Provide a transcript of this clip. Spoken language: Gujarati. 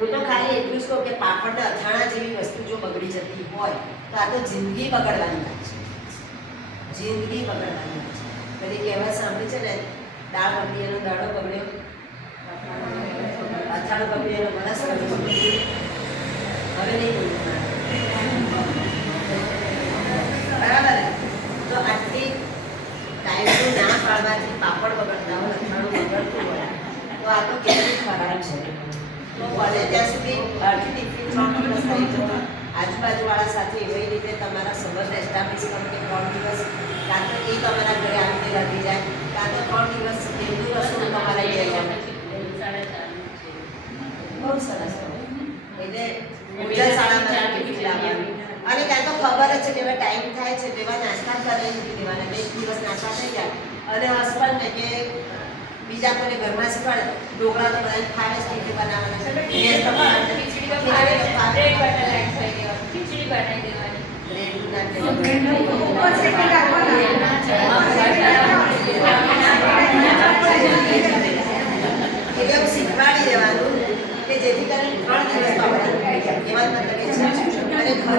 હું તો ખાલી એટલું જ કહું કે પાપડ અથાણા જેવી વસ્તુ જો બગડી જતી હોય તો આ તો જિંદગી બગડવાની વાત છે, જિંદગી બગડવાની વાત છે. બધી કહેવત સાંભળી છે ને, દાળ બગડી એનો દાડો બગડ્યો, અથાણું બગડ્યું એનો વરસ બગડ્યું. હવે નહીં બોલવું બરાબર ને? તો આટલી ટાઈમનું ના પાડવાથી પાપડ બગડતા હોય, અથાણું બગડતું હોય તો આ તો કેટલું ખરાબ છે. તો બને ત્યાં સુધી બહારથી ટિફિનમાં પ્લસ થઈ જતો, આજુબાજુવાળા સાથે એવી રીતે તમારા સંબંધ એસ્ટાબ્લિશ કરો કે 3 દિવસ કાં તો એ તમારા ઘરે આવીને રહી જાય, કાં તો 3 દિવસ એમનું રસોડું તમારા ઘરે જાય. બહુ સરસ. એટલે ભોજન શાળામાં ટિફિન લાવવાનું, અને ત્યાં તો ખબર જ છે કે હવે ટાઈમ થાય છે તો એવા નાસ્તા કરી મૂકી દેવાના. 1 દિવસ નાસ્તા થઈ જાય અને હસબન્ડને કે બીજા કોઈને ઘરમાં શીખવાડે, ઢોકળા તો બધા ખાવે છે, ખીચડી બનાવવાના છે, ખીચડી તો ખાવે, ખીચડી બનાવી એટલે શીખવાડી દેવાનું કે જેથી કરીને 3 દિવસ એવા મતલબ છે. અને ઘરે